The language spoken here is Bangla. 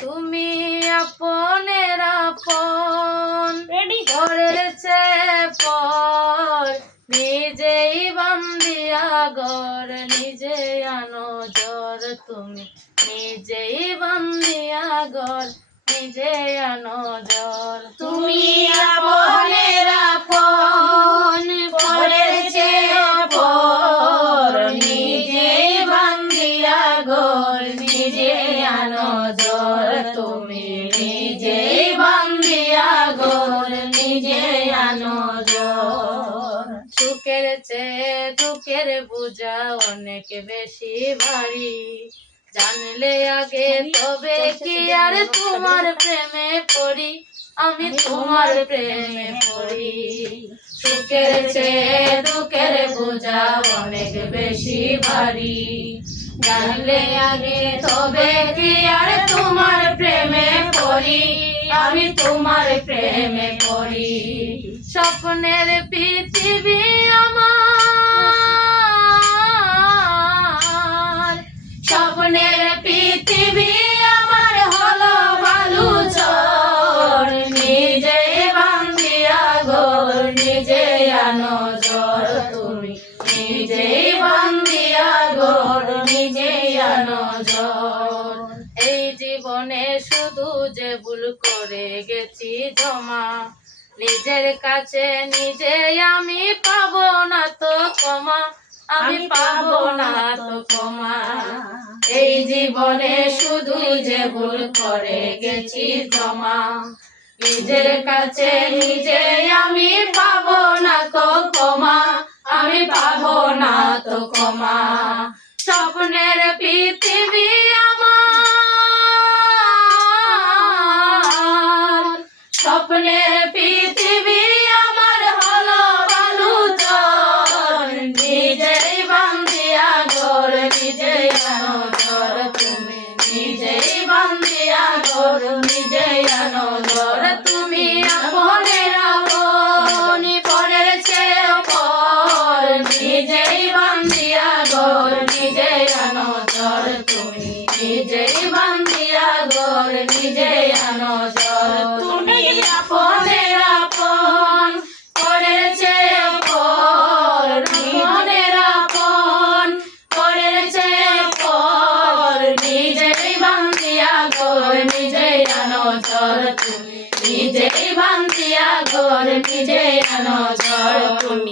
তুমি আপনের আপন করেছে পর, নিজেই বান্দিয়া ঘর নিজে আনো জ্বর। তুমি নিজেই বান্দিয়া ঘর নিজে আনো জ্বর। তুমি আপনের আপন করেছে পর, নিজেই বান্দিয়া ঘর নিজে আনো জ্বর। তুমি নিজেই বান্দিয়া ঘর নিজে আনো জ্বর। সুখের চেয়ে দুঃখের বোঝা অনেক বেশি ভারী, জানলে আগে তবে কি আর তোমার প্রেমে পড়ি, আমি তোমার প্রেমে পড়ি। সুখের চেয়ে দুঃখের বোঝা অনেক বেশি ভারী, জানলে আগে তবে কি আর তোমার প্রেমে পড়ি, আমি তোমার প্রেমে পড়ি। স্বপ্নের পৃথিবী আমার, স্বপ্নের পৃথিবী আমার হলো বালু চর, নিজেই বান্দিয়া ঘর নিজে আনো জ্বর। তুমি নিজেই বান্দিয়া ঘর নিজে আনো জ্বর। এই জীবনে শুধু যে ভুল করে গেছি জমা, নিজের কাছে নিজে আমি পাবো না তো ক্ষমা, আমি পাবো না তো ক্ষমা। এই জীবনে শুধু যে ভুল করে গেছি জমা, নিজের কাছে নিজে আমি পাবো না তো ক্ষমা, আমি পাবো না তো ক্ষমা। স্বপ্নের পৃথিবী আমার, স্বপ্নের পৃথিবী আমার হলো বালু চর, নিজেই বান্দিয়া ঘর নিজে আনো জ্বর। তুমি নিজেই বান্দিয়া ঘর নিজে আনো জ্বর। তুমি আপনের আপন পরের চেয়ে পর, নিজেই বান্দিয়া ঘর নিজে আনো জ্বর। তুমি নিজেই বান্দিয়া ঘর নিজে আনো জ্বর। তুমি আপনের আপন করেছে পর, মনের আপন করেছে পর, নিজেই বান্দিয়া ঘর নিজে আনো জ্বর। তুমি নিজেই বান্দিয়া ঘর নিজে আনো জ্বর। তুমি